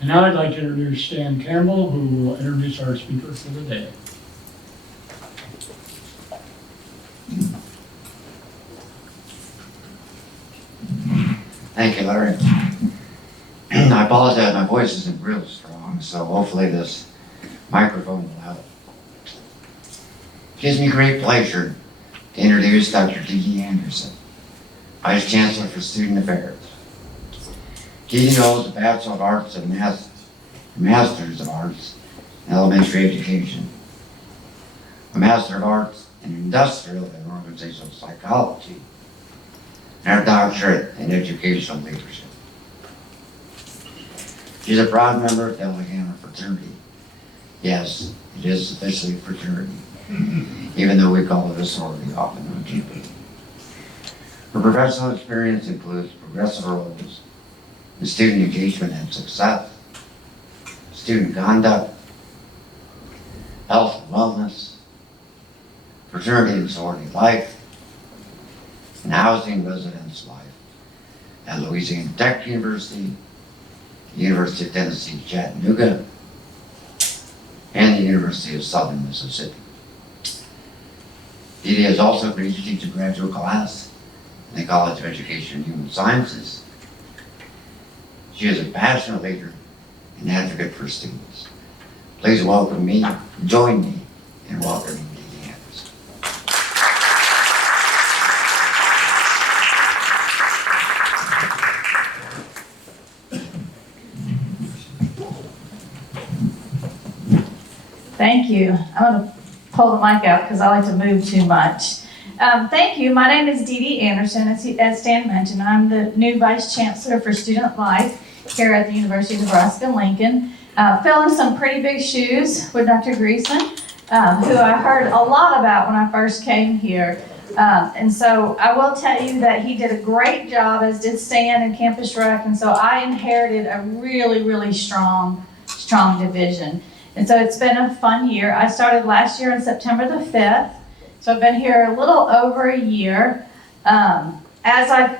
And now I'd like to introduce Stan Campbell, who will introduce our speaker for the day. Thank you, Larry. I apologize, my voice isn't real strong, so hopefully this microphone will help. It gives me great pleasure to introduce Dr. D.D. Anderson, Vice Chancellor for Student Affairs. D.D. holds a Bachelor of Arts and Masters of Arts in Elementary Education, a Master of Arts in Industrial and Organizational Psychology, and a doctorate in educational leadership. She's a proud member of Delta Gamma fraternity. Yes, it is officially a fraternity, even though we call it a sorority often on campus. Her professional experience includes progressive roles in student engagement and success, student conduct, health and wellness, fraternity and sorority life, and housing residence life at Louisiana Tech University, the University of Tennessee, Chattanooga, and the University of Southern Mississippi. Dee has also agreed to teach a graduate class in the College of Education and Human Sciences. She is a passionate leader and advocate for students. Please join me in welcoming Dee Anderson. Thank you. I'm going to pull the mic out because I like to move too much. Thank you. My name is Dee Anderson. As Stan mentioned, I'm the new Vice Chancellor for Student Life here at the University of Nebraska-Lincoln. Filling some pretty big shoes with Dr. Greason, who I heard a lot about when I first came here. And so I will tell you that he did a great job, as did Stan and Campus Rec. And so I inherited a really, really strong division. And so it's been a fun year. I started last year on September the 5th. So I've been here a little over a year. As I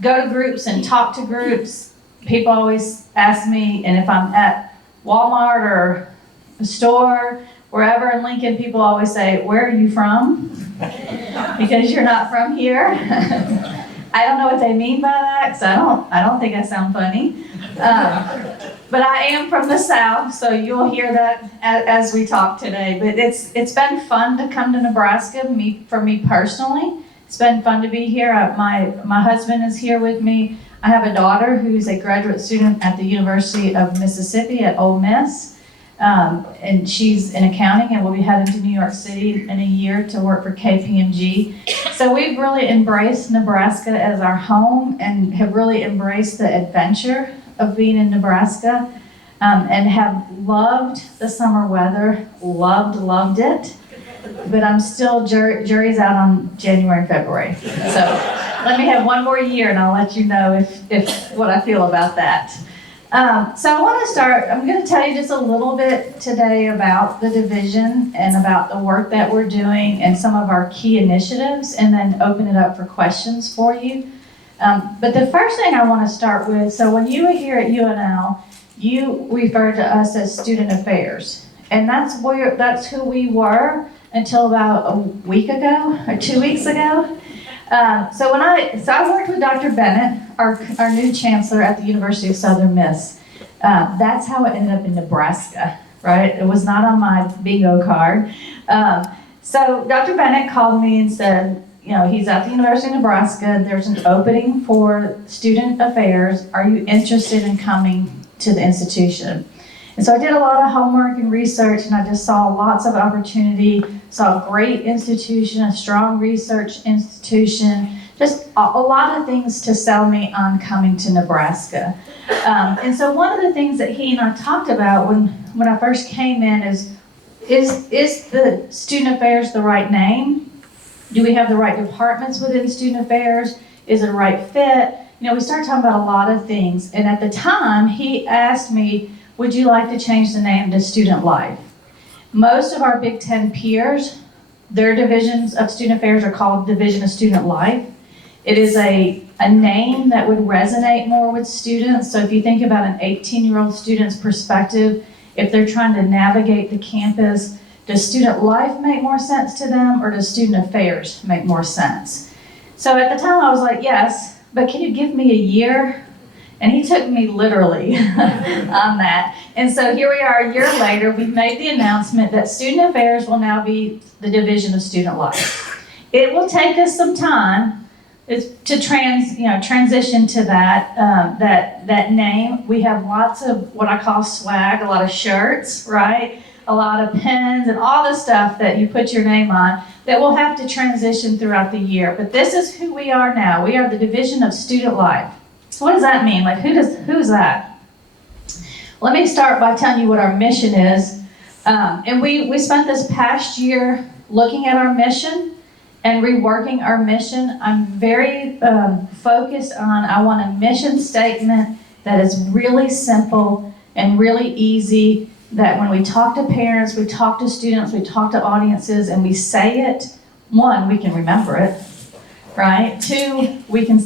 go to groups and talk to groups, people always ask me, and if I'm at Walmart or a store, wherever in Lincoln, people always say, "Where are you from?" Because you're not from here. I don't know what they mean by that, because I don't think I sound funny. But I am from the South, so you'll hear that as we talk today. But it's been fun to come to Nebraska, for me personally. It's been fun to be here. My husband is here with me. I have a daughter who's a graduate student at the University of Mississippi at Ole Miss. And she's in accounting and will be heading to New York City in a year to work for KPMG. So we've really embraced Nebraska as our home and have really embraced the adventure of being in Nebraska, and have loved the summer weather, loved it. But I'm still, jury's out on January and February. So let me have one more year and I'll let you know if what I feel about that. So I want to start, I'm going to tell you just a little bit today about the division and about the work that we're doing and some of our key initiatives, and then open it up for questions for you. But the first thing I want to start with, so when you were here at UNL, you referred to us as Student Affairs. And that's who we were until about a week ago or 2 weeks ago. So I worked with Dr. Bennett, our new chancellor at the University of Southern Miss. That's how it ended up in Nebraska, right? It was not on my bingo card. So Dr. Bennett called me and said, he's at the University of Nebraska. There's an opening for student affairs. Are you interested in coming to the institution? And so I did a lot of homework and research, and I just saw lots of opportunity, saw a great institution, a strong research institution, just a lot of things to sell me on coming to Nebraska. And so one of the things that he and I talked about when I first came in is the Student Affairs the right name? Do we have the right departments within Student Affairs? Is it a right fit? We started talking about a lot of things. And at the time, he asked me, would you like to change the name to Student Life? Most of our Big Ten peers, their divisions of Student Affairs are called Division of Student Life. It is a a name that would resonate more with students. So if you think about an 18-year-old student's perspective, if they're trying to navigate the campus, does student life make more sense to them, or does student affairs make more sense? So at the time I was like, yes, but can you give me a year? And he took me literally on that. And so here we are a year later, we've made the announcement that student affairs will now be the Division of Student Life. It will take us some time to transition to that name. We have lots of what I call swag, a lot of shirts, right? A lot of pens and all the stuff that you put your name on that will have to transition throughout the year. But this is who we are now. We are the Division of Student Life. So what does that mean? Like, who's that? Let me start by telling you what our mission is. And we spent this past year looking at our mission and reworking our mission. I'm very focused on, I want a mission statement that is really simple and really easy, that when we talk to parents, we talk to students, we talk to audiences, and we say it, one, we can remember it, right? Two, we can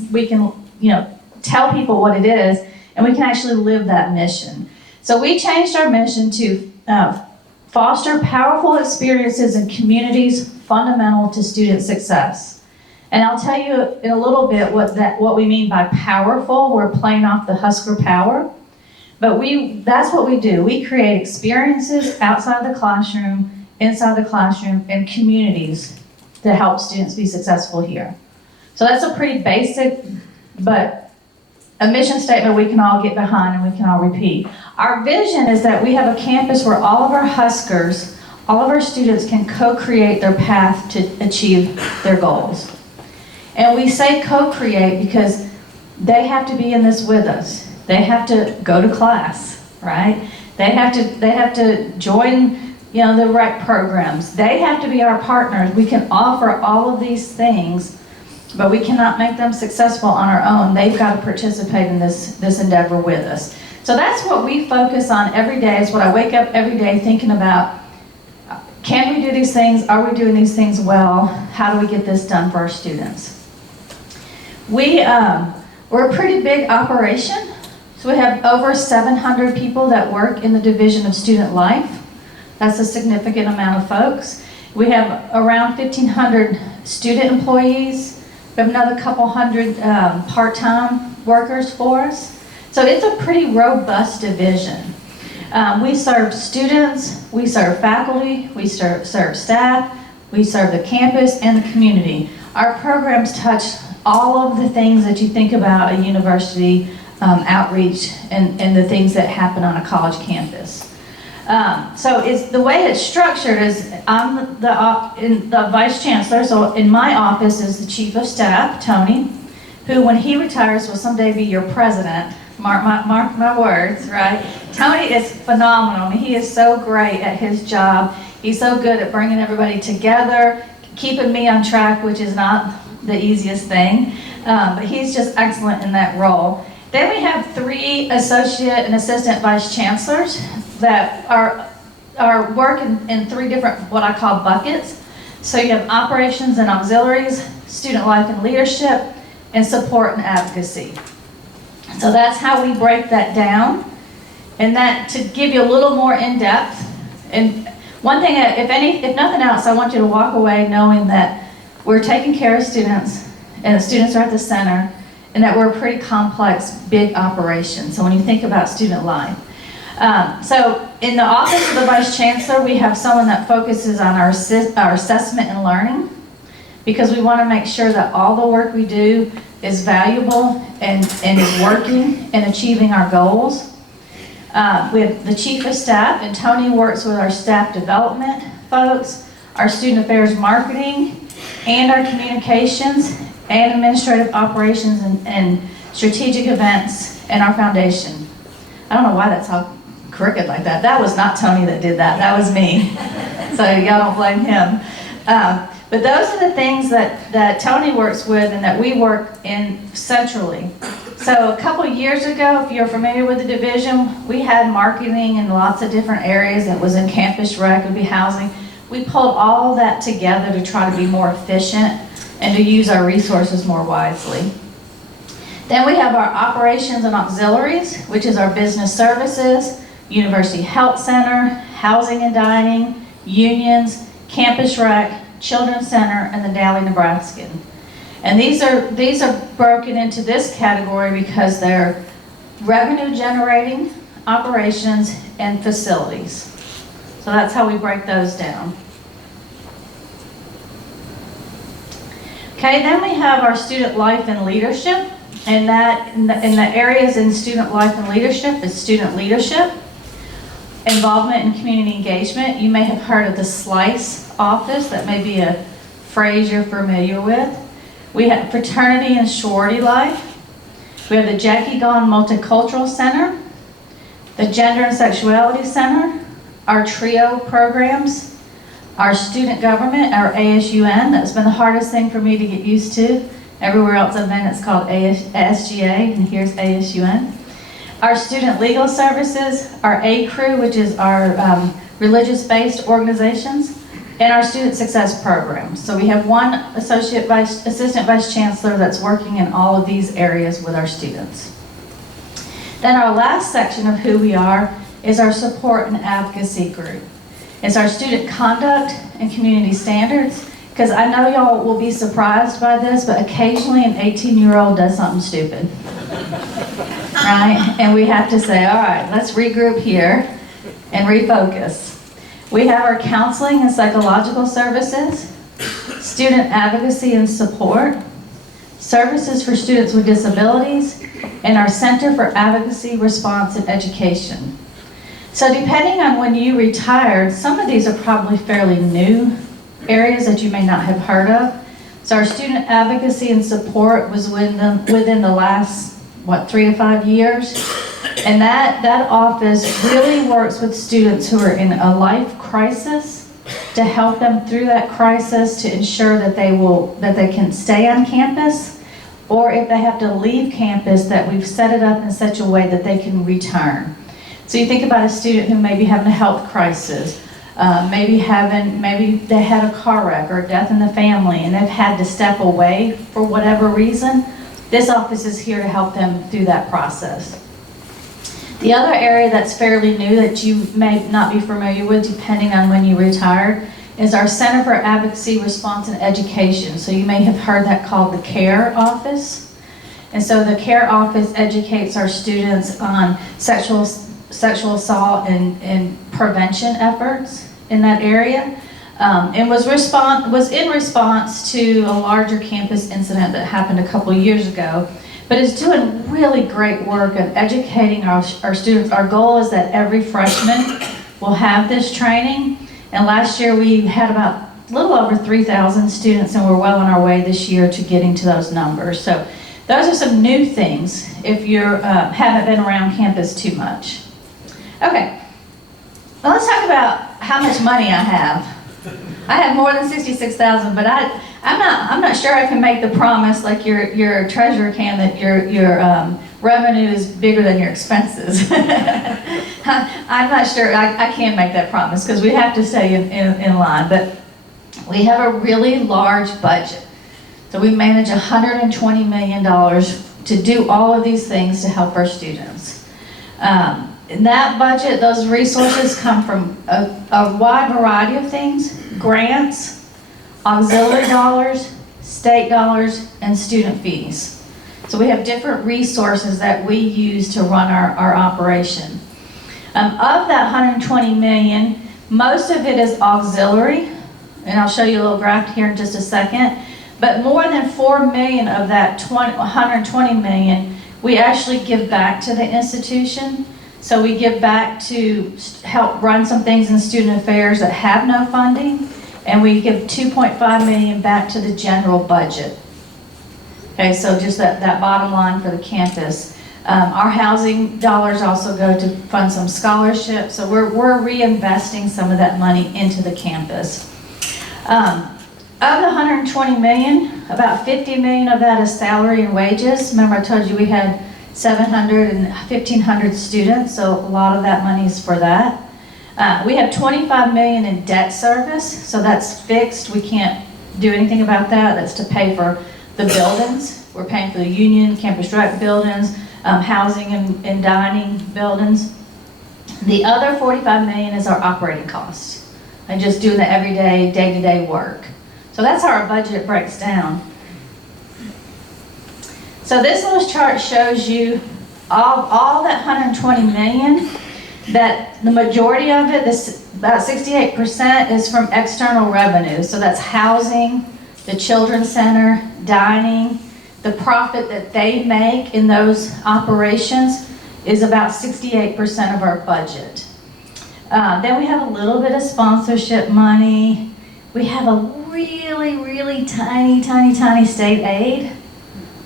tell people what it is, and we can actually live that mission. So we changed our mission to foster powerful experiences in communities fundamental to student success. And I'll tell you in a little bit what we mean by powerful. We're playing off the Husker power. But that's what we do. We create experiences outside the classroom, inside the classroom, and communities to help students be successful here. So that's a pretty basic, but a mission statement we can all get behind and we can all repeat. Our vision is that we have a campus where all of our Huskers, all of our students can co-create their path to achieve their goals. And we say co-create because they have to be in this with us. They have to go to class, right? They have to join, the rec programs. They have to be our partners. We can offer all of these things, but we cannot make them successful on our own. They've got to participate in this endeavor with us. So that's what we focus on every day. It's what I wake up every day thinking about. Can we do these things? Are we doing these things well? How do we get this done for our students? We're a pretty big operation. So we have over 700 people that work in the Division of Student Life. That's a significant amount of folks. We have around 1,500 student employees. We have another couple hundred part-time workers for us. So it's a pretty robust division. We serve students, we serve faculty, we serve staff, we serve the campus and the community. Our programs touch all of the things that you think about a university outreach and the things that happen on a college campus. So the way it's structured is I'm the Vice Chancellor, so in my office is the Chief of Staff, Tony, who when he retires will someday be your president. Mark my words, right? Tony is phenomenal. I mean, he is so great at his job. He's so good at bringing everybody together, keeping me on track, which is not the easiest thing, but he's just excellent in that role. Then we have 3 associate and assistant vice chancellors that are working in 3 different, what I call buckets. So you have operations and auxiliaries, student life and leadership, and support and advocacy. So that's how we break that down. And that, to give you a little more in depth, and one thing, if nothing else, I want you to walk away knowing that we're taking care of students, and the students are at the center, and that we're a pretty complex, big operation. So when you think about student life. So in the Office of the Vice Chancellor, we have someone that focuses on our assessment and learning, because we want to make sure that all the work we do is valuable and is working and achieving our goals. We have the Chief of Staff, and Tony works with our staff development folks, our student affairs marketing, and our communications, and administrative operations and strategic events, and our foundation. I don't know why that's all crooked like that. That was not Tony that did that. That was me. So y'all don't blame him. But those are the things that Tony works with and that we work in centrally. So a couple of years ago, if you're familiar with the division, we had marketing in lots of different areas. It was in campus rec, it would be housing. We pulled all that together to try to be more efficient and to use our resources more wisely. Then we have our operations and auxiliaries, which is our business services, University Health Center, housing and dining, unions, campus rec, children's center, and the Daily Nebraskan. And these are broken into this category because they're revenue generating operations and facilities. So that's how we break those down. Okay, then we have our student life and leadership, and that in the areas in student life and leadership is student leadership, involvement in community engagement. You may have heard of the SLICE office. That may be a phrase you're familiar with. We have fraternity and sorority life. We have the Jackie Gone Multicultural Center, the Gender and Sexuality Center, our TRIO programs, our student government, our ASUN. That's been the hardest thing for me to get used to. Everywhere else I've been, it's called ASGA, and here's ASUN. Our student legal services, our A-Crew, which is our religious-based organizations, and our student success programs. So we have one assistant vice chancellor that's working in all of these areas with our students. Then our last section of who we are is our support and advocacy group. It's our student conduct and community standards, because I know y'all will be surprised by this, but occasionally an 18-year-old does something stupid, right? And we have to say, all right, let's regroup here and refocus. We have our counseling and psychological services, student advocacy and support, services for students with disabilities, and our Center for Advocacy, Response, and Education. So depending on when you retired, some of these are probably fairly new areas that you may not have heard of. So our student advocacy and support was within the last, 3 to 5 years. And that office really works with students who are in a life crisis to help them through that crisis, to ensure that they can stay on campus, or if they have to leave campus, that we've set it up in such a way that they can return. So you think about a student who may be having a health crisis, maybe they had a car wreck or death in the family and they've had to step away for whatever reason. This office is here to help them through that process. The other area that's fairly new that you may not be familiar with depending on when you retired is our Center for Advocacy, Response, and Education. So you may have heard that called the CARE office. And so the CARE office educates our students on sexual assault and prevention efforts in that area, and was in response to a larger campus incident that happened a couple years ago, but is doing really great work of educating our students. Our goal is that every freshman will have this training, and last year we had about a little over 3,000 students, and we're well on our way this year to getting to those numbers. So those are some new things if you haven't been around campus too much. Okay, well, let's talk about how much money I have. I have more than 66,000, but I'm not sure I can make the promise like your treasurer can that your revenue is bigger than your expenses. I'm not sure I can make that promise because we have to stay in line, but we have a really large budget. So we manage $120 million to do all of these things to help our students. In that budget, those resources come from a wide variety of things: grants, auxiliary dollars, state dollars, and student fees. So we have different resources that we use to run our operation. Of that $120 million, most of it is auxiliary, and I'll show you a little graph here in just a second. But more than $4 million of that $120 million, we actually give back to the institution. So we give back to help run some things in student affairs that have no funding, and we give $2.5 million back to the general budget. Okay, so just that bottom line for the campus. Our housing dollars also go to fund some scholarships, so we're reinvesting some of that money into the campus. Of the $120 million, about $50 million of that is salary and wages. Remember I told you we had 700 and 1,500 students, so a lot of that money is for that. We have $25 million in debt service, so that's fixed. We can't do anything about that. That's to pay for the buildings. We're paying for the union, campus rec buildings, housing and dining buildings. The other 45 million is our operating costs, and just doing the everyday, day-to-day work. So that's how our budget breaks down. So this little chart shows you all that 120 million, that the majority of it, this about 68% is from external revenue. So that's housing, the children's center, dining. The profit that they make in those operations is about 68% of our budget. Then we have a little bit of sponsorship money. We have a really, really tiny state aid,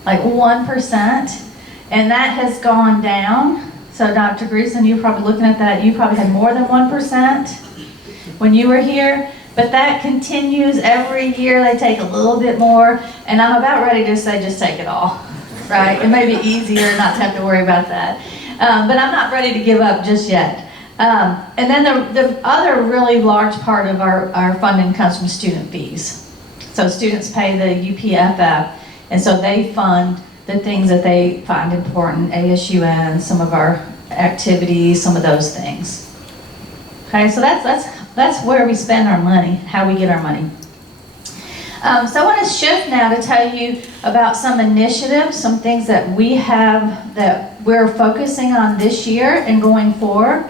like 1%, and that has gone down. So Dr. Greason, you're probably looking at that, you probably had more than 1% when you were here, but that continues every year. They take a little bit more, and I'm about ready to say just take it all, right? It may be easier not to have to worry about that, but I'm not ready to give up just yet. And then the other really large part of our funding comes from student fees. So students pay the UPFF, and so they fund the things that they find important, ASUN, some of our activities, some of those things. Okay, so that's where we spend our money, how we get our money. So I want to shift now to tell you about some initiatives, some things that we have that we're focusing on this year and going forward.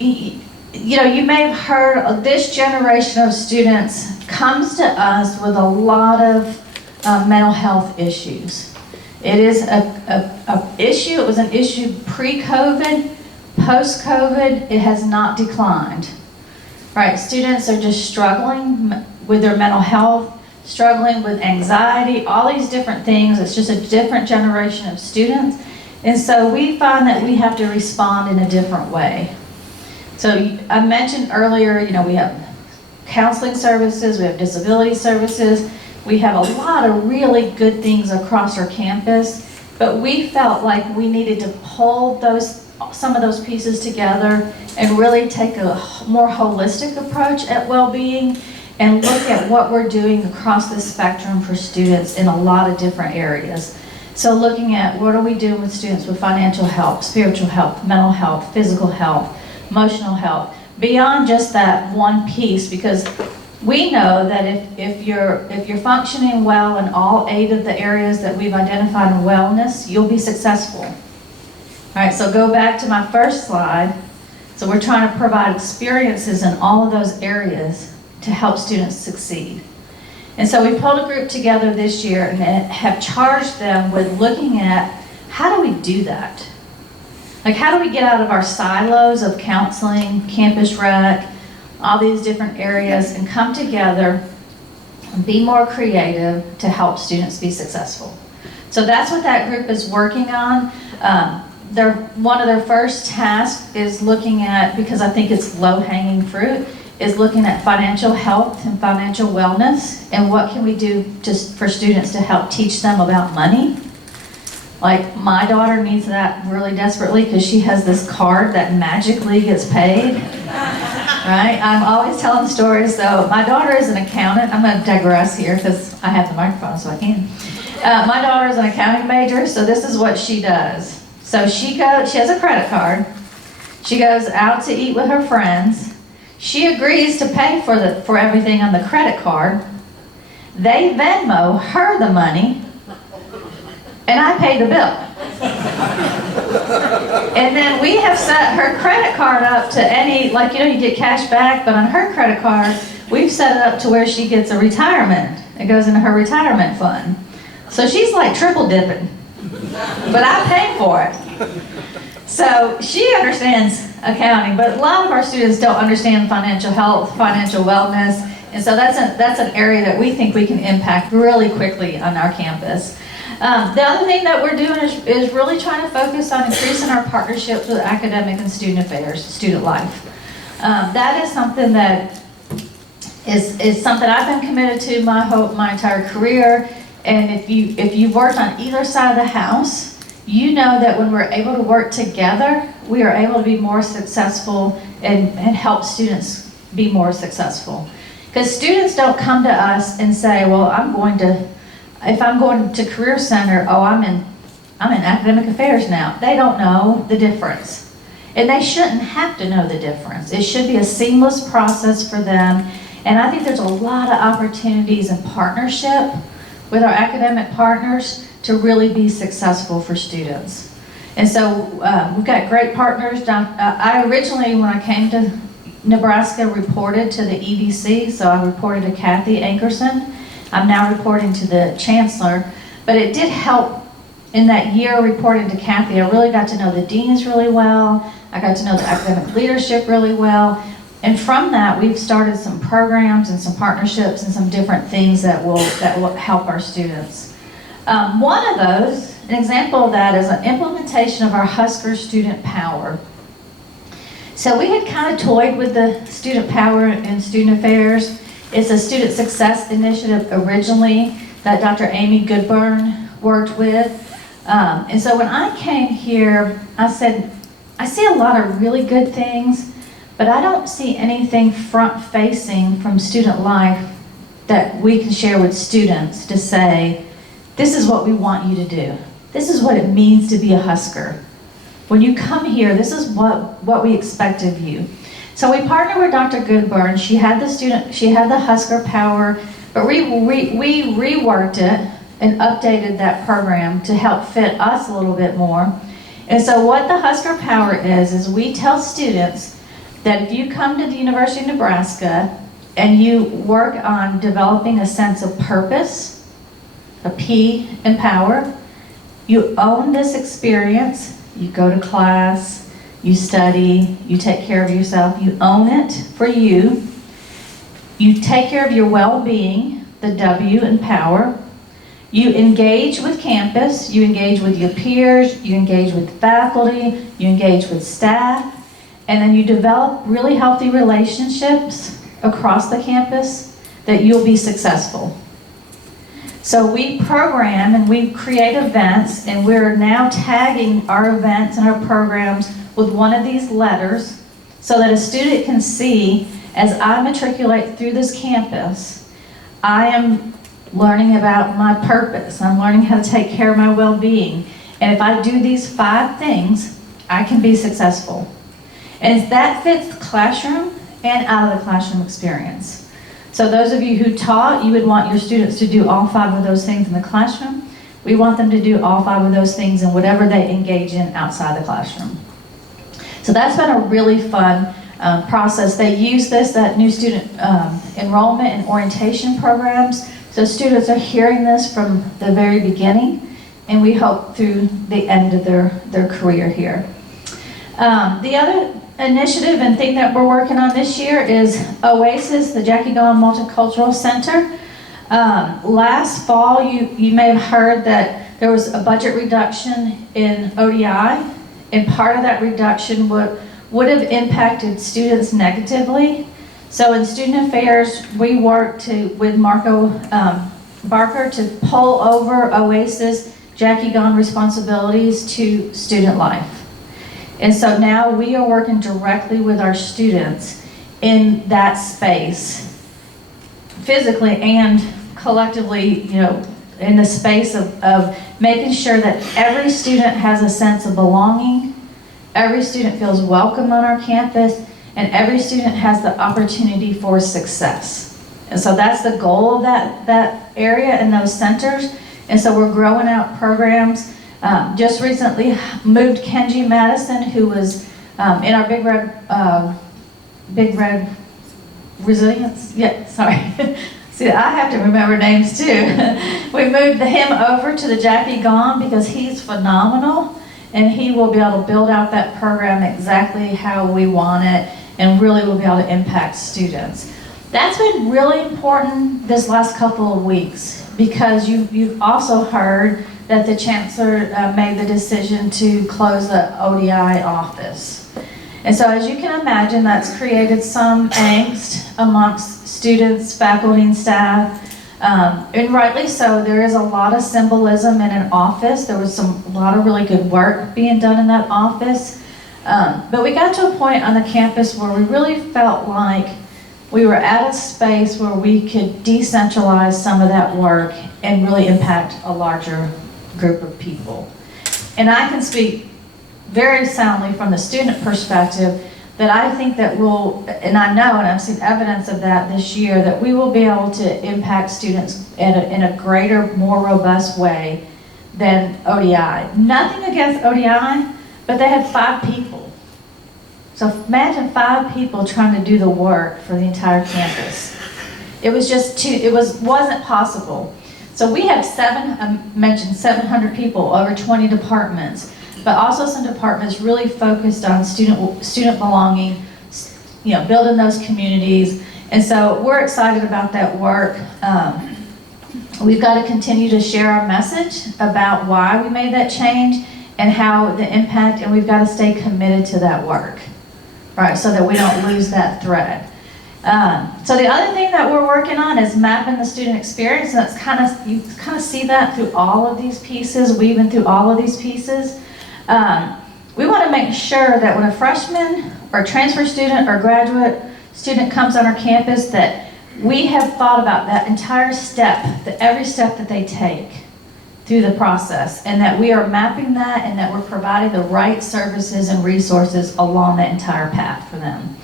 You know, you may have heard this generation of students comes to us with a lot of mental health issues. It is a issue. It was an issue pre-COVID, post-COVID. It has not declined. Right? Students are just struggling with their mental health, struggling with anxiety, all these different things. It's just a different generation of students. And so we find that we have to respond in a different way. So I mentioned earlier, you know, we have counseling services, we have disability services, we have a lot of really good things across our campus, but we felt like we needed to pull some of those pieces together and really take a more holistic approach at well-being and look at what we're doing across the spectrum for students in a lot of different areas. So looking at what are we doing with students with financial health, spiritual health, mental health, physical health, emotional health, beyond just that one piece, because we know that if you're functioning well in all 8 of the areas that we've identified in wellness, you'll be successful. All right, so go back to my first slide. So we're trying to provide experiences in all of those areas to help students succeed. And so we pulled a group together this year and have charged them with looking at how do we do that? Like, how do we get out of our silos of counseling, campus rec, all these different areas, and come together and be more creative to help students be successful? So that's what that group is working on. One of their first tasks is looking at, because I think it's low-hanging fruit, is looking at financial health and financial wellness, and what can we do for students to help teach them about money. Like, my daughter needs that really desperately because she has this card that magically gets paid, right? I'm always telling stories. So my daughter is an accountant. I'm going to digress here because I have the microphone so I can. My daughter is an accounting major, so this is what she does. So she has a credit card. She goes out to eat with her friends. She agrees to pay for everything on the credit card. They Venmo her the money, and I pay the bill. And then we have set her credit card up to any, like, you know, you get cash back, but on her credit card, we've set it up to where she gets a retirement. It goes into her retirement fund. So she's like triple dipping, but I pay for it. So she understands accounting, but a lot of our students don't understand financial health, financial wellness, and so that's an area that we think we can impact really quickly on our campus. The other thing that we're doing is really trying to focus on increasing our partnerships with academic and student affairs, student life. That is something that is something I've been committed to my entire career. And if you've worked on either side of the house, you know that when we're able to work together, we are able to be more successful and help students be more successful. Because students don't come to us and say, well, if I'm going to Career Center, oh, I'm in academic affairs now. They don't know the difference. And they shouldn't have to know the difference. It should be a seamless process for them. And I think there's a lot of opportunities in partnership with our academic partners to really be successful for students. And so we've got great partners. I originally, when I came to Nebraska, reported to the EDC, so I reported to Kathy Ankerson. I'm now reporting to the Chancellor, but it did help in that year reporting to Kathy. I really got to know the deans really well. I got to know the academic leadership really well. And from that, we've started some programs and some partnerships and some different things that will help our students. One of those, an example of that, is an implementation of our Husker Student Power. So we had kind of toyed with the Student Power in Student Affairs. It's a student success initiative originally that Dr. Amy Goodburn worked with. And so when I came here, I said, I see a lot of really good things, but I don't see anything front-facing from student life that we can share with students to say, this is what we want you to do. This is what it means to be a Husker. When you come here, this is what we expect of you. So we partnered with Dr. Goodburn. She had the Husker Power, but we reworked it and updated that program to help fit us a little bit more. And so what the Husker Power is we tell students that if you come to the University of Nebraska and you work on developing a sense of purpose, a P in power, you own this experience, you go to class, you study, you take care of yourself, you own it for you, you take care of your well-being, the W in power, you engage with campus, you engage with your peers, you engage with faculty, you engage with staff, and then you develop really healthy relationships across the campus that you'll be successful. So we program and we create events, and we're now tagging our events and our programs with one of these letters so that a student can see, as I matriculate through this campus, I am learning about my purpose. I'm learning how to take care of my well-being. And if I do these 5 things, I can be successful. And that fits the classroom and out of the classroom experience. So those of you who taught, you would want your students to do all 5 of those things in the classroom. We want them to do all 5 of those things in whatever they engage in outside the classroom. So that's been a really fun process. They use that new student enrollment and orientation programs. So students are hearing this from the very beginning, and we hope through the end of their career here. The other initiative and thing that we're working on this year is OASIS, the Jackie Gone Multicultural Center. Last fall, you may have heard that there was a budget reduction in ODI, and part of that reduction would have impacted students negatively. So in Student Affairs, we worked with Marco Barker to pull over OASIS Jackie Gone responsibilities to student life. And so now we are working directly with our students in that space, physically and collectively, in the space of making sure that every student has a sense of belonging, every student feels welcome on our campus, and every student has the opportunity for success. And so that's the goal of that area and those centers. And so we're growing out programs. Just recently moved Kenji Madison, who was in our Big Red Resilience. Yeah, sorry. See, I have to remember names too. We moved him over to the Jackie Gone because he's phenomenal, and he will be able to build out that program exactly how we want it, and really will be able to impact students. That's been really important this last couple of weeks, because you've also heard that the Chancellor made the decision to close the ODI office. And so as you can imagine, that's created some angst amongst students, faculty, and staff. And rightly so. There is a lot of symbolism in an office. There was a lot of really good work being done in that office. But we got to a point on the campus where we really felt like we were at a space where we could decentralize some of that work and really impact a larger group of people. And I can speak very soundly from the student perspective that I think that we'll, and I know, and I've seen evidence of that this year, that we will be able to impact students in a greater, more robust way than ODI. Nothing against ODI, but they had 5 people. So imagine 5 people trying to do the work for the entire campus. It was just wasn't possible. So we have mentioned 700 people, over 20 departments, but also some departments really focused on student belonging, building those communities. And so we're excited about that work. We've got to continue to share our message about why we made that change and how the impact, and we've got to stay committed to that work, right, so that we don't lose that thread. So the other thing that we're working on is mapping the student experience, and that's you kind of see that through all of these pieces, weaving through all of these pieces. We want to make sure that when a freshman or transfer student or graduate student comes on our campus, that we have thought about that entire step, every step that they take through the process, and that we are mapping that and that we're providing the right services and resources along that entire path for them.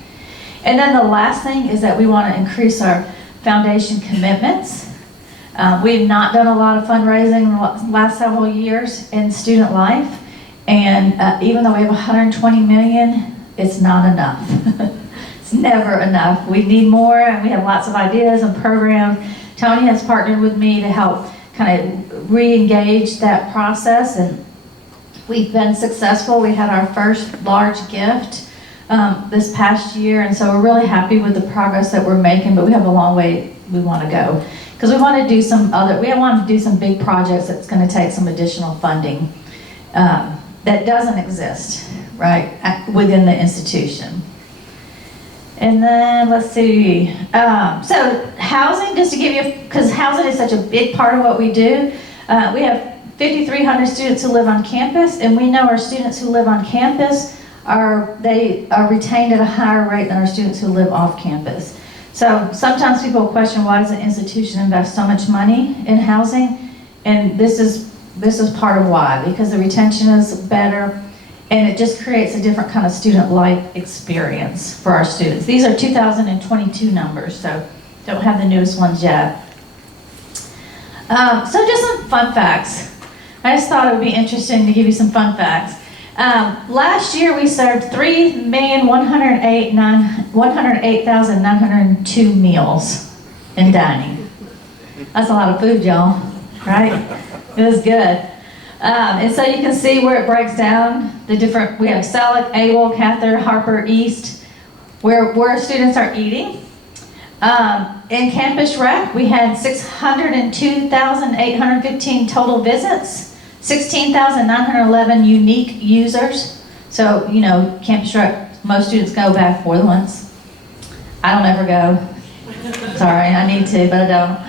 And then the last thing is that we want to increase our foundation commitments. We've not done a lot of fundraising in the last several years in student life, and even though we have 120 million, it's not enough. It's never enough. We need more, and we have lots of ideas and programs. Tony has partnered with me to help kind of re-engage that process, and we've been successful. We had our first large gift this past year, and so we're really happy with the progress that we're making, but we have a long way we want to go, because we want to do some big projects that's going to take some additional funding that doesn't exist, right, within the institution. And then, let's see, so housing, just to give you, because housing is such a big part of what we do. We have 5,300 students who live on campus, and we know our students who live on campus are retained at a higher rate than our students who live off campus. So sometimes people question, why does an institution invest so much money in housing? And this is part of why, because the retention is better, and it just creates a different kind of student life experience for our students. These are 2022 numbers, so don't have the newest ones yet. So just some fun facts. I just thought it would be interesting to give you some fun facts. Last year we served 3,108,902 meals in dining. That's a lot of food, y'all, right? It was good. And so you can see where it breaks down the different, we have Selleck, Able, Cather, Harper, East, where students are eating. In Campus Rec, we had 602,815 total visits, 16,911 unique users. So, Campus Rec, most students go back more than once. I don't ever go. Sorry, I need to, but I don't.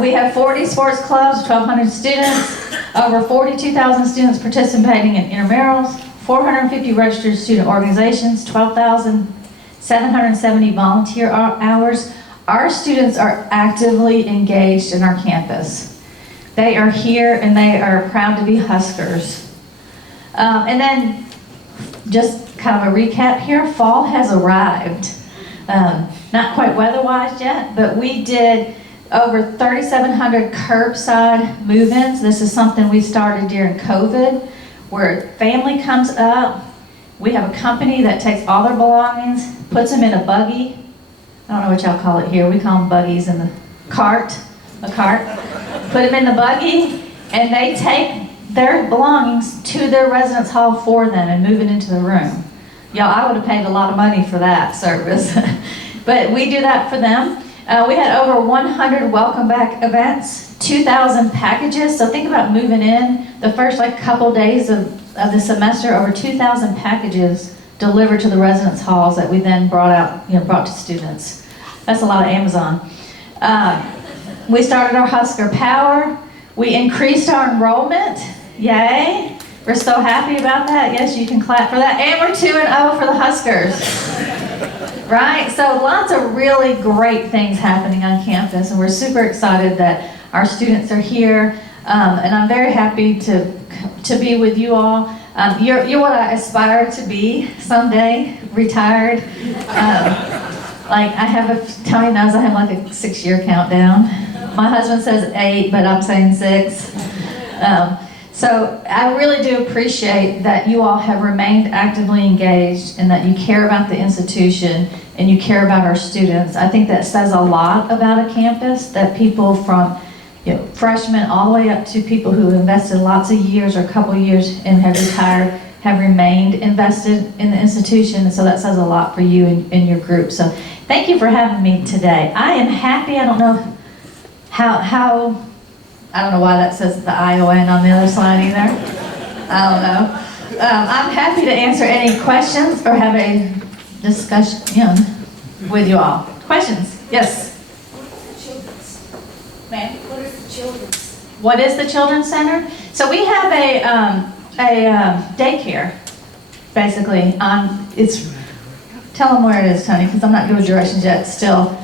We have 40 sports clubs, 1,200 students, over 42,000 students participating in intramurals, 450 registered student organizations, 12,770 volunteer hours. Our students are actively engaged in our campus. They are here and they are proud to be Huskers. And then just kind of a recap here, fall has arrived. Not quite weather-wise yet, but we did over 3,700 curbside move-ins. This is something we started during COVID, where family comes up. We have a company that takes all their belongings, puts them in a buggy. I don't know what y'all call it here. We call them buggies in the cart, a cart. Put them in the buggy, and they take their belongings to their residence hall for them and move it into the room. Y'all, I would have paid a lot of money for that service. But we do that for them. We had over 100 welcome back events, 2,000 packages. So think about moving in. The first couple days of the semester, over 2,000 packages delivered to the residence halls that we then brought to students. That's a lot of Amazon. We started our Husker Power. We increased our enrollment. Yay. We're so happy about that. Yes, you can clap for that. And we're 2-0 for the Huskers. Right? So lots of really great things happening on campus, and we're super excited that our students are here. And I'm very happy to be with you all. You're what I aspire to be someday, retired. Like Tony knows I have like a 6-year countdown. My husband says 8, but I'm saying 6. So I really do appreciate that you all have remained actively engaged and that you care about the institution and you care about our students. I think that says a lot about a campus, that people from freshmen all the way up to people who invested lots of years or a couple of years and have retired have remained invested in the institution. And so that says a lot for you and your group. So thank you for having me today. I am happy. I don't know I don't know why that says the ION on the other side either. I don't know. I'm happy to answer any questions or have a discussion with you all. Questions? Yes? Ma'am? What is the children's? What is the Children's Center? So we have a daycare, basically. Tell them where it is, Tony, because I'm not good with directions yet still.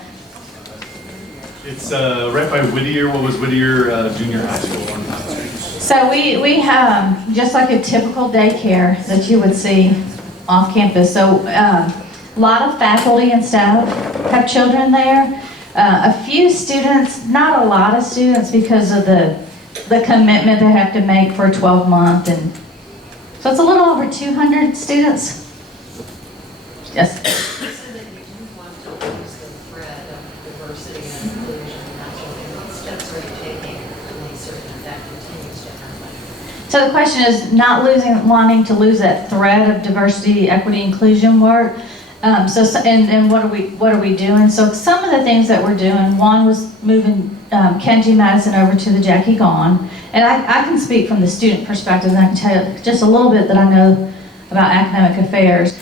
It's right by Whittier. What was Whittier Junior High School one time? So we have just like a typical daycare that you would see off campus. So a lot of faculty and staff have children there. A few students, not a lot of students because of the commitment they have to make for a 12-month. And so it's a little over 200 students. Yes? You said that you do want to lose the thread of diversity and inclusion and that sort of thing. What steps are you taking to make certain that continues to happen? So the question is not wanting to lose that thread of diversity, equity, inclusion work. And what are we doing? So some of the things that we're doing, one was moving Kenji Madison over to the Jackie Gaughan. And I can speak from the student perspective, and I can tell you just a little bit that I know about academic affairs.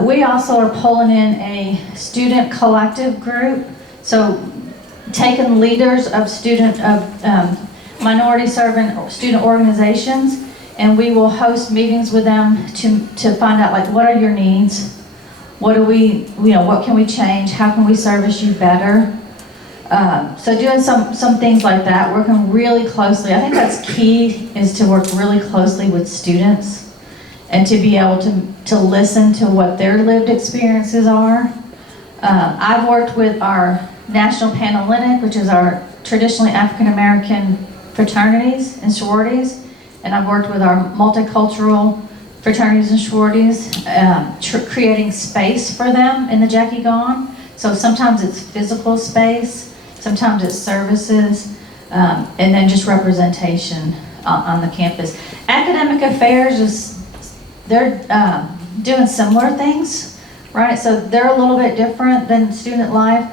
We also are pulling in a student collective group. So taking leaders of minority serving student organizations, and we will host meetings with them to find out, like, what are your needs? What can we change? How can we service you better? So doing some things like that, working really closely. I think that's key, is to work really closely with students and to be able to listen to what their lived experiences are. I've worked with our National Panhellenic, which is our traditionally African American fraternities and sororities, and I've worked with our multicultural fraternities and sororities, creating space for them in the Jackie Gaughan. So sometimes it's physical space, sometimes it's services, and then just representation on the campus. Academic affairs they're doing similar things, right? So they're a little bit different than student life.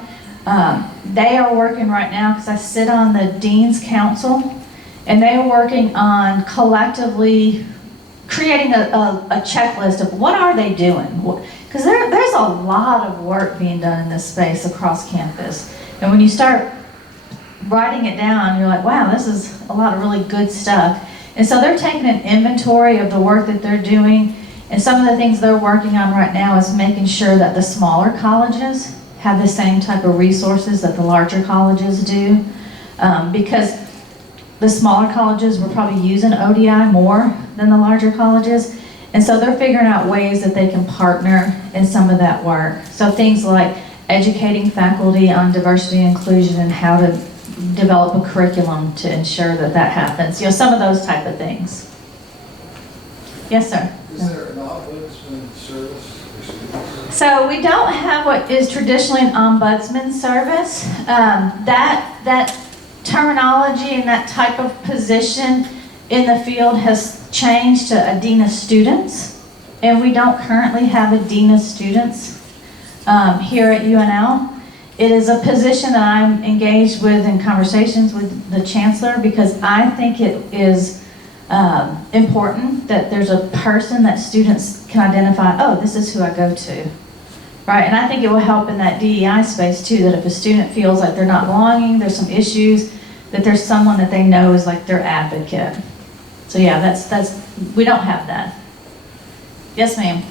They are working right now, because I sit on the Dean's Council, and they are working on collectively creating a checklist of what are they doing? Because there's a lot of work being done in this space across campus. And when you start writing it down, you're like, wow, this is a lot of really good stuff. And so they're taking an inventory of the work that they're doing. And some of the things they're working on right now is making sure that the smaller colleges have the same type of resources that the larger colleges do. Because the smaller colleges were probably using ODI more than the larger colleges. And so they're figuring out ways that they can partner in some of that work. So things like educating faculty on diversity and inclusion and how to develop a curriculum to ensure that that happens. Some of those type of things. Yes, sir? Is there an ombudsman service for students? So we don't have what is traditionally an ombudsman service. That terminology and that type of position in the field has changed to a dean of students, and we don't currently have a dean of students here at UNL. It is a position that I'm engaged with in conversations with the chancellor, because I think it is important that there's a person that students can identify, oh, this is who I go to, right? And I think it will help in that DEI space too, that if a student feels like they're not belonging, there's some issues, that there's someone that they know is like their advocate. So yeah, we don't have that. Yes, ma'am.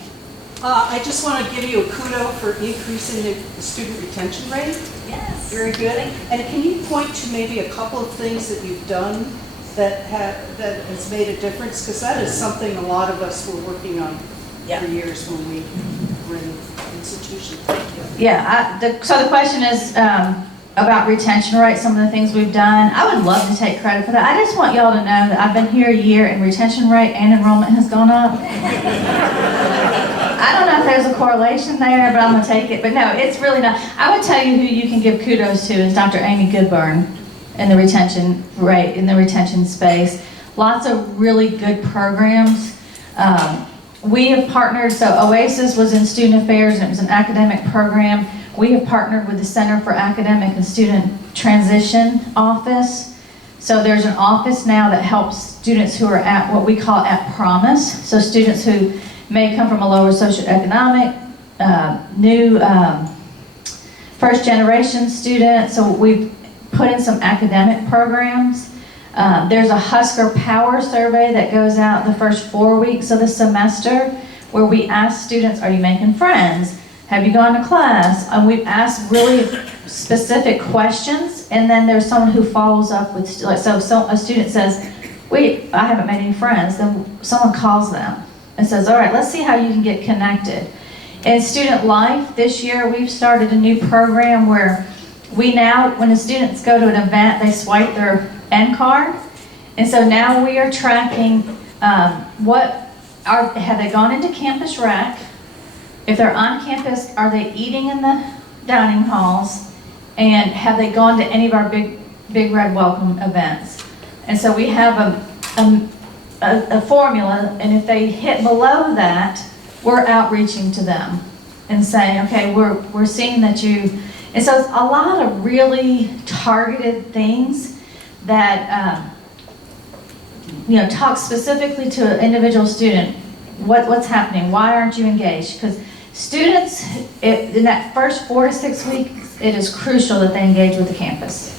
I just want to give you a kudo for increasing the student retention rate. Yes. Very good. And can you point to maybe a couple of things that you've done that has made a difference? Because that is something a lot of us were working on for years when we were in the institution. Thank you. Yeah, so the question is about retention rate, some of the things we've done. I would love to take credit for that. I just want y'all to know that I've been here a year and retention rate and enrollment has gone up. I don't know if there's a correlation there, but I'm gonna take it. But no, it's really not. I would tell you who you can give kudos to is Dr. Amy Goodburn in the retention rate, in the retention space. Lots of really good programs. We have partnered, so OASIS was in student affairs and it was an academic program. We have partnered with the Center for Academic and Student Transition Office. So there's an office now that helps students who are at what we call at promise. So students who may come from a lower socioeconomic, new first generation student. So we've put in some academic programs. There's a Husker Power survey that goes out the first 4 weeks of the semester where we ask students, are you making friends? Have you gone to class? And we've asked really specific questions, and then there's someone who follows up with, like, so a student says, wait, I haven't made any friends. Then someone calls them and says, all right, let's see how you can get connected. In Student Life this year, we've started a new program where we now, when the students go to an event, they swipe their N card. And so now we are tracking have they gone into campus rec? If they're on campus, are they eating in the dining halls? And have they gone to any of our big red welcome events? And so we have a formula, and if they hit below that, we're outreaching to them and saying, okay, we're seeing that you, and so it's a lot of really targeted things that talk specifically to an individual student. What's happening? Why aren't you engaged? Because students, in that first 4 to 6 weeks, it is crucial that they engage with the campus,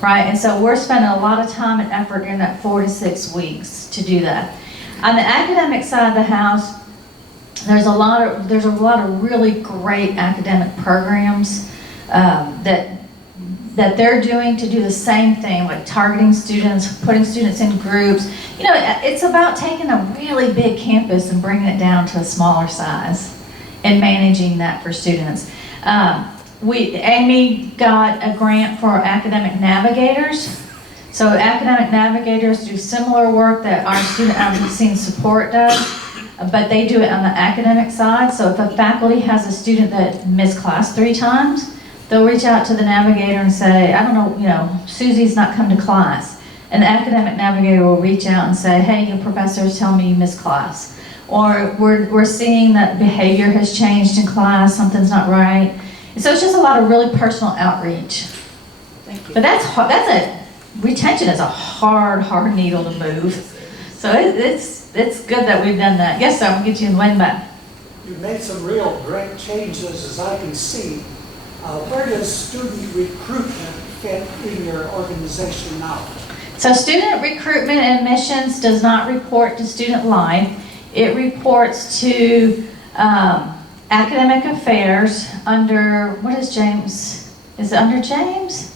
right? And so we're spending a lot of time and effort in that 4 to 6 weeks to do that. On the academic side of the house, there's a lot of really great academic programs that they're doing to do the same thing, like targeting students, putting students in groups. It's about taking a really big campus and bringing it down to a smaller size and managing that for students. Amy got a grant for academic navigators. So academic navigators do similar work that our student advocacy and support does, but they do it on the academic side. So if a faculty has a student that missed class 3 times, they'll reach out to the navigator and say, I don't know, Susie's not come to class. And the academic navigator will reach out and say, hey, your professor's telling me you missed class. Or we're seeing that behavior has changed in class, something's not right. And so it's just a lot of really personal outreach. Thank you. But retention is a hard needle to move. So it's good that we've done that. Yes, sir, I'm gonna get you in the way back. You've made some real great changes, as I can see. Where does student recruitment fit in your organization now? So student recruitment and admissions does not report to Student Life. It reports to academic affairs under, what is James? Is it under James?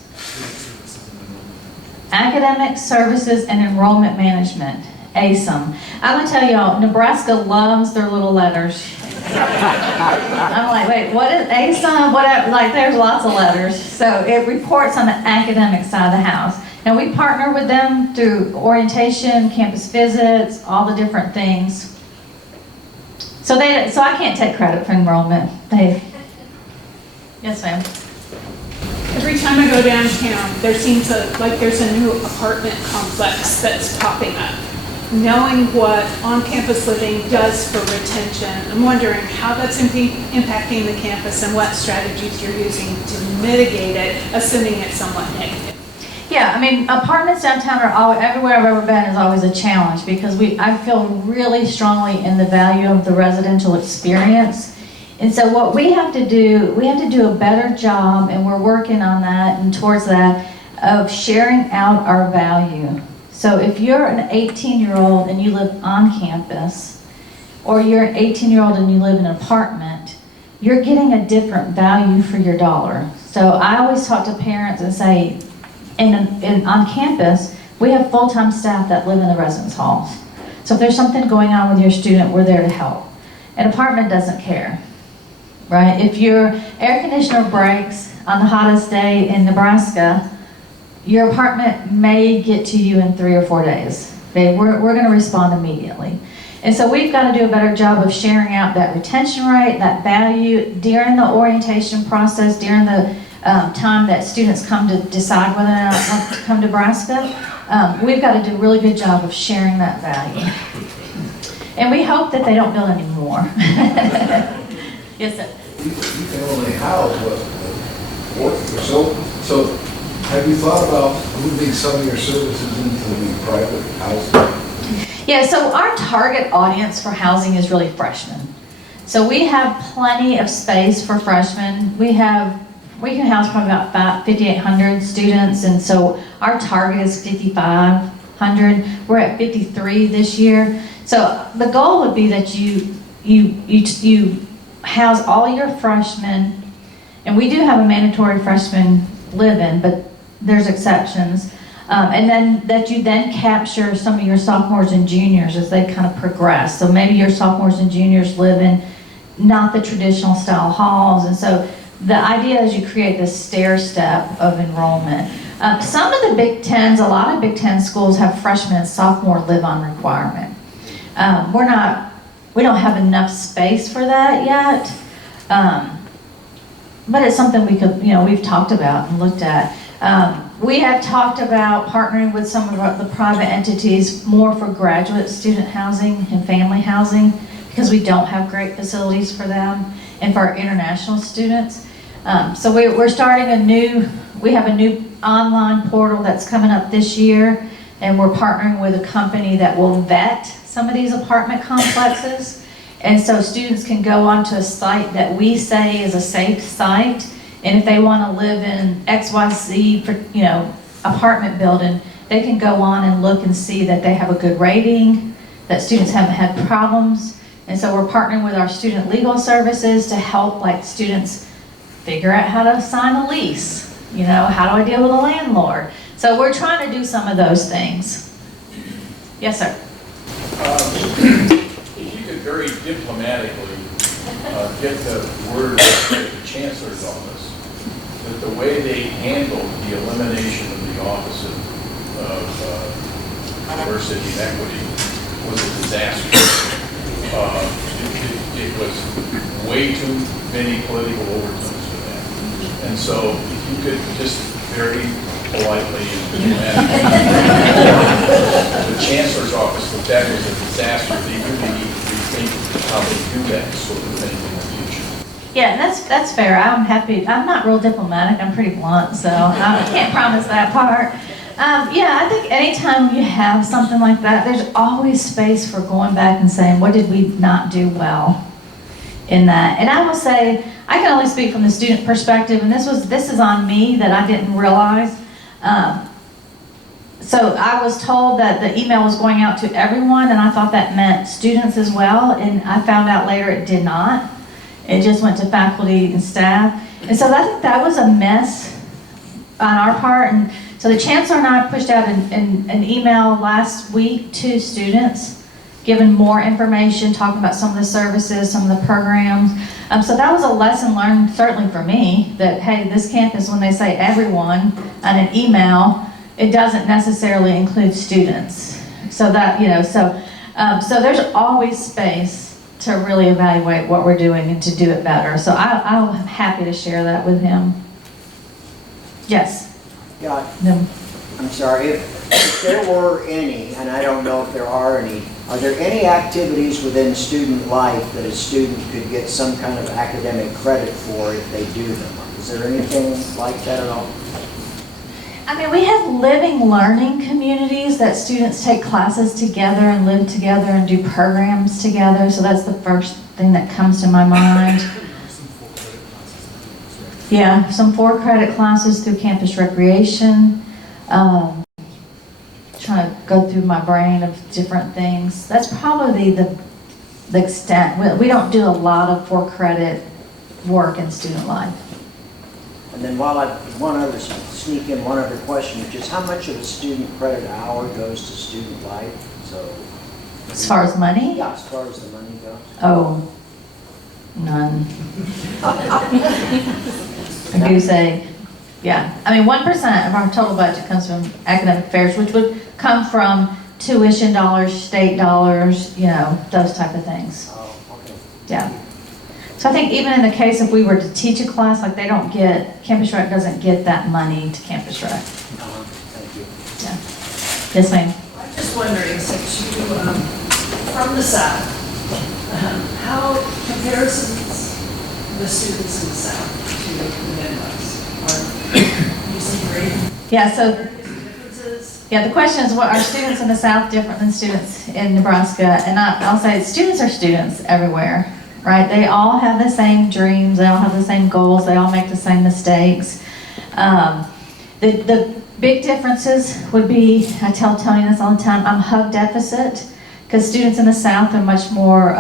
Academic Services and Enrollment Management, ASEM. I'm gonna tell y'all, Nebraska loves their little letters. I'm like, wait, what is ASEM? Whatever, like there's lots of letters. So it reports on the academic side of the house. Now we partner with them through orientation, campus visits, all the different things. So I can't take credit for enrollment. Yes, ma'am. Every time I go downtown, there seems like there's a new apartment complex that's popping up. Knowing what on-campus living does for retention, I'm wondering how that's impacting the campus and what strategies you're using to mitigate it, assuming it's somewhat negative. Yeah, I mean, apartments downtown are everywhere I've ever been is always a challenge because I feel really strongly in the value of the residential experience. And so what we have to do a better job, and we're working on that and towards that, of sharing out our value. So if you're an 18-year-old and you live on campus, or you're an 18-year-old and you live in an apartment, you're getting a different value for your dollar. So I always talk to parents and say, on campus, we have full-time staff that live in the residence halls. So if there's something going on with your student, we're there to help. An apartment doesn't care, right? If your air conditioner breaks on the hottest day in Nebraska, your apartment may get to you in 3 or 4 days. Okay, we're going to respond immediately. And so we've got to do a better job of sharing out that retention rate, that value during the orientation process, during the time that students come to decide whether or not they want to come to Nebraska. We've got to do a really good job of sharing that value. And we hope that they don't build any more. Yes, sir. You can only house so have you thought about moving some of your services into the private housing? Yeah, so our target audience for housing is really freshmen. So we have plenty of space for freshmen. We can house probably about 5,800 students, and so our target is 5,500. We're at 53 this year. So the goal would be that you house all your freshmen, and we do have a mandatory freshman live-in, but there's exceptions. And then that you then capture some of your sophomores and juniors as they kind of progress. So maybe your sophomores and juniors live in not the traditional style halls, and so the idea is you create this stair step of enrollment. Some of the Big Tens, a lot of Big Ten schools have freshman and sophomore live-on requirement. We don't have enough space for that yet, but it's something we could, we've talked about and looked at. We have talked about partnering with some of the private entities more for graduate student housing and family housing, because we don't have great facilities for them, and for our international students. So we're starting we have a new online portal that's coming up this year, and we're partnering with a company that will vet some of these apartment complexes. And so students can go onto a site that we say is a safe site, and if they want to live in XYZ, apartment building, they can go on and look and see that they have a good rating, that students haven't had problems. And so we're partnering with our student legal services to help students figure out how to sign a lease. How do I deal with a landlord? So we're trying to do some of those things. Yes, sir. If you could very diplomatically get the word to the Chancellor's office that the way they handled the elimination of the Office of Diversity and Equity was a disaster. It was way too many political overtones for that. And so if you could just very politely and diplomatically, the Chancellor's office, that was a disaster. They really need to rethink how they do that sort of thing in the future. Yeah, that's fair. I'm happy. I'm not real diplomatic. I'm pretty blunt, so I can't promise that part. Yeah, I think anytime you have something like that, there's always space for going back and saying, what did we not do well in that? And I will say, I can only speak from the student perspective, and this is on me that I didn't realize. So I was told that the email was going out to everyone, and I thought that meant students as well, and I found out later it did not. It just went to faculty and staff. And so I think that was a miss on our part. And so the Chancellor and I pushed out an email last week to students, giving more information, talking about some of the services, some of the programs. So that was a lesson learned, certainly for me, that, hey, this campus, when they say everyone on an email, it doesn't necessarily include students. So that, so there's always space to really evaluate what we're doing and to do it better. So I'm happy to share that with him. Yes? Yeah, No. I'm sorry, if there were any, and I don't know if there are there any activities within student life that a student could get some kind of academic credit for if they do them? Is there anything like that at all? I mean, we have living learning communities that students take classes together and live together and do programs together. So that's the first thing that comes to my mind. Yeah, some 4-credit classes through campus recreation. Trying to go through my brain of different things. That's probably the the extent, we don't do a lot of for-credit work in student life. And then sneak in one other question, which is how much of a student credit hour goes to student life? So, As far as money? yeah, as far as the money goes. Oh, none. I do say, yeah. I mean, 1% of our total budget comes from academic affairs, which would come from tuition dollars, state dollars, you know, those type of things. Oh, okay. Yeah. So I think even in the case if we were to teach a class, like they don't get, Campus Rec doesn't get that money to Campus Rec. Thank you. Yeah. Yes, ma'am. I'm just wondering, since you, from the South, how comparisons the students in the South to the Midwest are using grade Yeah, so differences? yeah, the question is, what are students in the South different than students in Nebraska? And I'll say students are students everywhere, right? They all have the same dreams, they all have the same goals, they all make the same mistakes. The big differences would be, I tell Tony this all the time, I'm hug deficit, because students in the South are much more,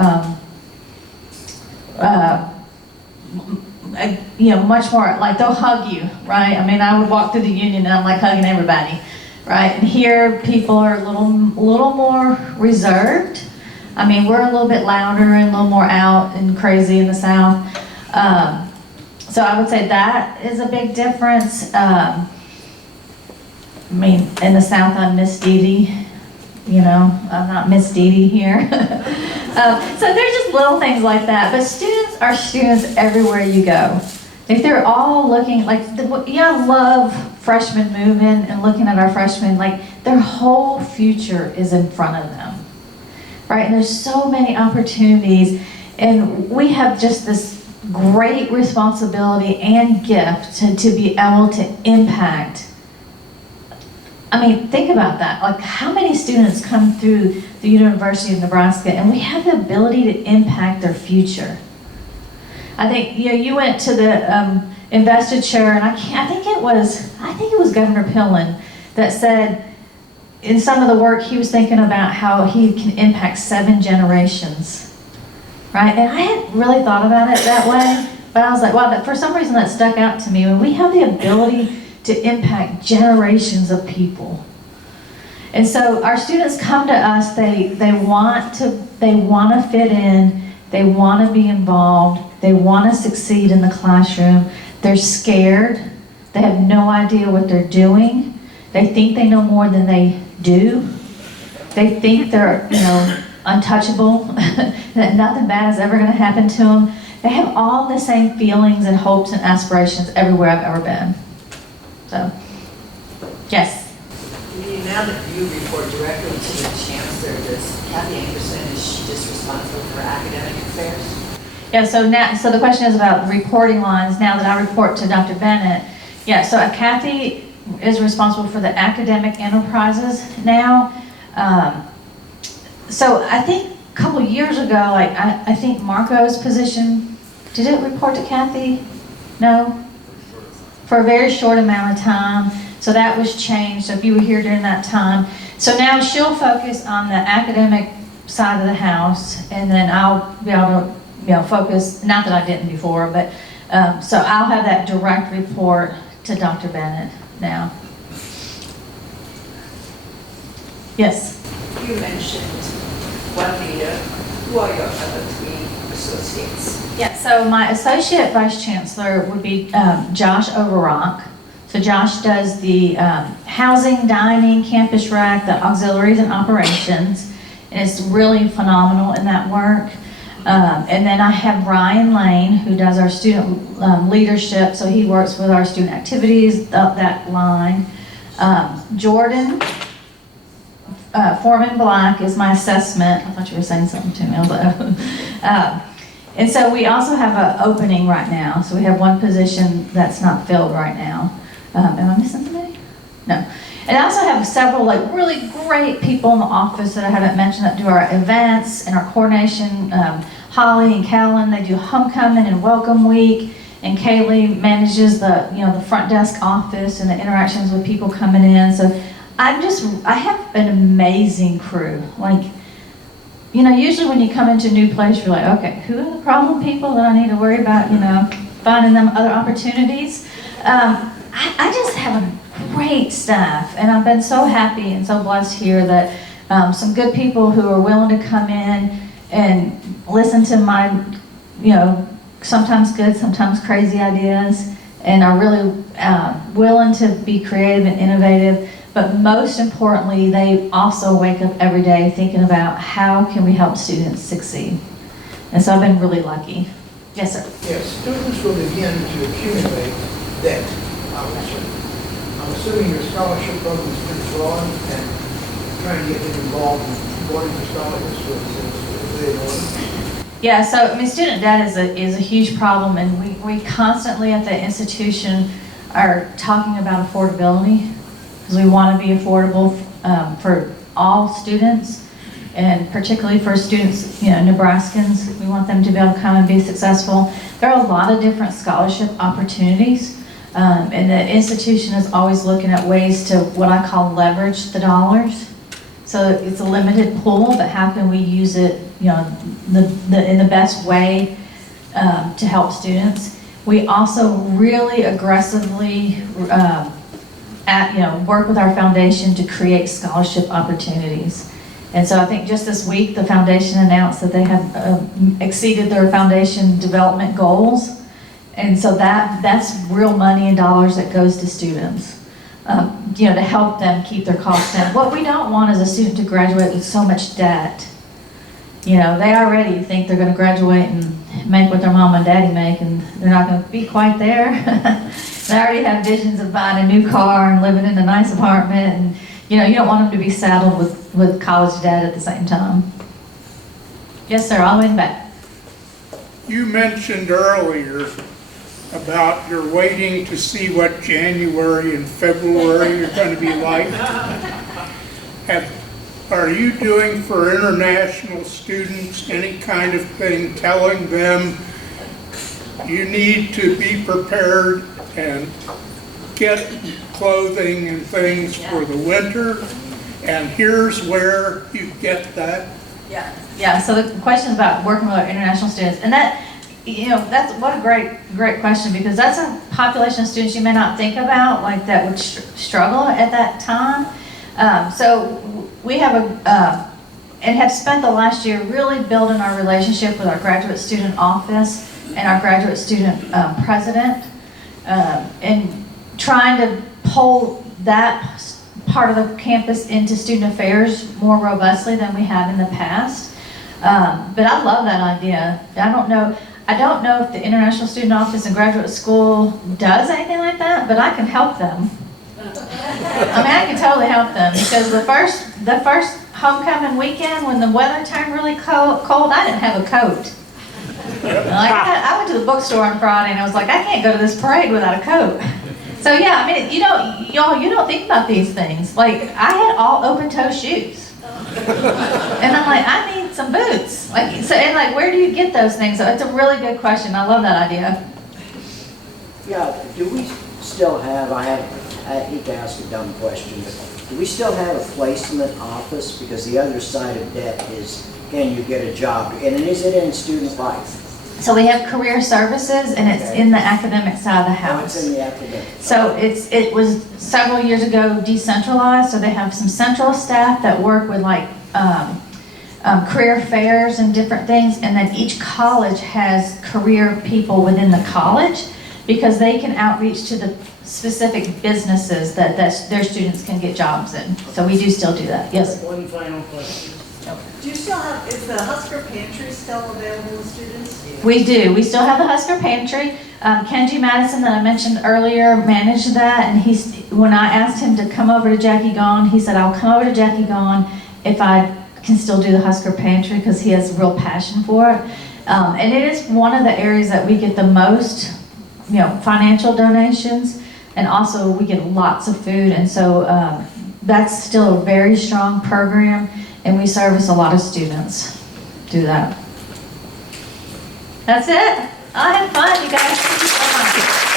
you know, much more, like they'll hug you, right? I mean, I would walk through the Union and I'm like hugging everybody, right? And here people are a little more reserved. I mean, we're a little bit louder and a little more out and crazy in the South. So I would say that is a big difference. I mean, in the South, I'm Miss Dee Dee. You know, I'm not Miss Dee Dee here. So there's just little things like that. But students are students everywhere you go. Like they're all looking, like, I love freshmen moving and looking at our freshmen, like their whole future is in front of them. Right? And there's so many opportunities. And we have just this great responsibility and gift to be able to impact. I mean, think about that. Like, how many students come through the University of Nebraska and we have the ability to impact their future? I think, you know, you went to the investiture, and I think it was Governor Pillen that said in some of the work he was thinking about how he can impact 7 generations, right? And I hadn't really thought about it that way, but I was like, wow, but for some reason that stuck out to me. When we have the ability to impact generations of people. And so our students come to us, they want to fit in, they want to be involved, they want to succeed in the classroom. They're scared, they have no idea what they're doing. They think they know more than they do. They think they're, you know, untouchable, that nothing bad is ever going to happen to them. They have all the same feelings and hopes and aspirations everywhere I've ever been. So, yes. Now that you report directly to the Chancellor, does Kathy Anderson, is she just responsible for academic affairs? Yeah, so the question is about reporting lines now that I report to Dr. Bennett. Yeah, so Kathy is responsible for the academic enterprises now. So I think a couple years ago, like I think Marco's position, did it report to Kathy? No? For a very short amount of time. So that was changed. So if you were here during that time. So now she'll focus on the academic side of the house, and then I'll be able to, you know, focus, not that I didn't before, but so I'll have that direct report to Dr. Bennett now. Yes? You mentioned Juanita. Who are your other 3 associates? Yeah, so my associate vice chancellor would be Josh Overrock. So Josh does the housing, dining, campus rec, the auxiliaries and operations, and it's really phenomenal in that work. And then I have Ryan Lane, who does our student leadership, so he works with our student activities up that line. Jordan Foreman Black is my assessment. I thought you were saying something to me. I was like, and so we also have an opening right now. So we have one position that's not filled right now. Am I missing somebody? No. And I also have several like really great people in the office that I haven't mentioned that do our events and our coordination. Holly and Callan, they do homecoming and welcome week. And Kaylee manages the, you know, the front desk office and the interactions with people coming in. So I have an amazing crew. Like, you know, usually when you come into a new place, you're like, okay, who are the problem people that I need to worry about, you know, finding them other opportunities. I just have a great staff, and I've been so happy and so blessed here that some good people who are willing to come in and listen to my, you know, sometimes good, sometimes crazy ideas, and are really willing to be creative and innovative. But most importantly, they also wake up every day thinking about how can we help students succeed. And so I've been really lucky. Yes, sir. Yes, students will begin to accumulate debt, obviously. I'm assuming your scholarship program is pretty broad and trying to get them involved in going for scholarships with the Yeah, so I mean, student debt is a huge problem, and we constantly at the institution are talking about affordability, because we want to be affordable for all students, and particularly for students, you know, Nebraskans. We want them to be able to come and be successful. There are a lot of different scholarship opportunities, and the institution is always looking at ways to what I call leverage the dollars. So it's a limited pool, but how can we use it, you know, in the best way to help students? We also really aggressively work with our foundation to create scholarship opportunities. And so I think just this week, the foundation announced that they have exceeded their foundation development goals. And so that's real money and dollars that goes to students, you know, to help them keep their costs down. What we don't want is a student to graduate with so much debt. You know, they already think they're going to graduate and make what their mom and daddy make, and they're not going to be quite there. They already have visions of buying a new car and living in a nice apartment, and you know, you don't want them to be saddled with college debt at the same time. Yes, sir, all the way in the back. You mentioned earlier about you're waiting to see what January and February are going to be like. Are you doing for international students any kind of thing telling them you need to be prepared and get clothing and things for the winter, and here's where you get that? Yeah, so the question is about working with our international students, and that, you know, that's what a great question, because that's a population of students you may not think about, like that would struggle at that time. So we have and have spent the last year really building our relationship with our graduate student office and our graduate student president, and trying to pull that part of the campus into student affairs more robustly than we have in the past. But I love that idea. I don't know if the International Student Office and Graduate School does anything like that, but I can help them. I mean, I can totally help them, because the first homecoming weekend when the weather turned really cold, I didn't have a coat. Like, I went to the bookstore on Friday and I was like, I can't go to this parade without a coat. So yeah, I mean, you don't think about these things. Like, I had all open-toe shoes. And I'm like, I need some boots. And where do you get those things? So it's a really good question. I love that idea. Yeah, do we still have, I hate to ask a dumb question, but do we still have a placement office? Because the other side of debt is, can you get a job? And is it in student life? So we have career services, and it's in the academic side of the house. It's in the academic. So it was several years ago decentralized, so they have some central staff that work with career fairs and different things, and then each college has career people within the college, because they can outreach to the specific businesses that their students can get jobs in. So we do still do that, yes. One final question. Do you still have, is the Husker Pantry still available to students? We do. We still have the Husker Pantry. Kenji Madison, that I mentioned earlier, managed that, and when I asked him to come over to Jackie Gone, he said, I'll come over to Jackie Gone if I can still do the Husker Pantry, because he has a real passion for it. And it is one of the areas that we get the most, financial donations, and also we get lots of food, and so that's still a very strong program, and we service a lot of students through that. That's it. I had fun, you guys. Thank you so much.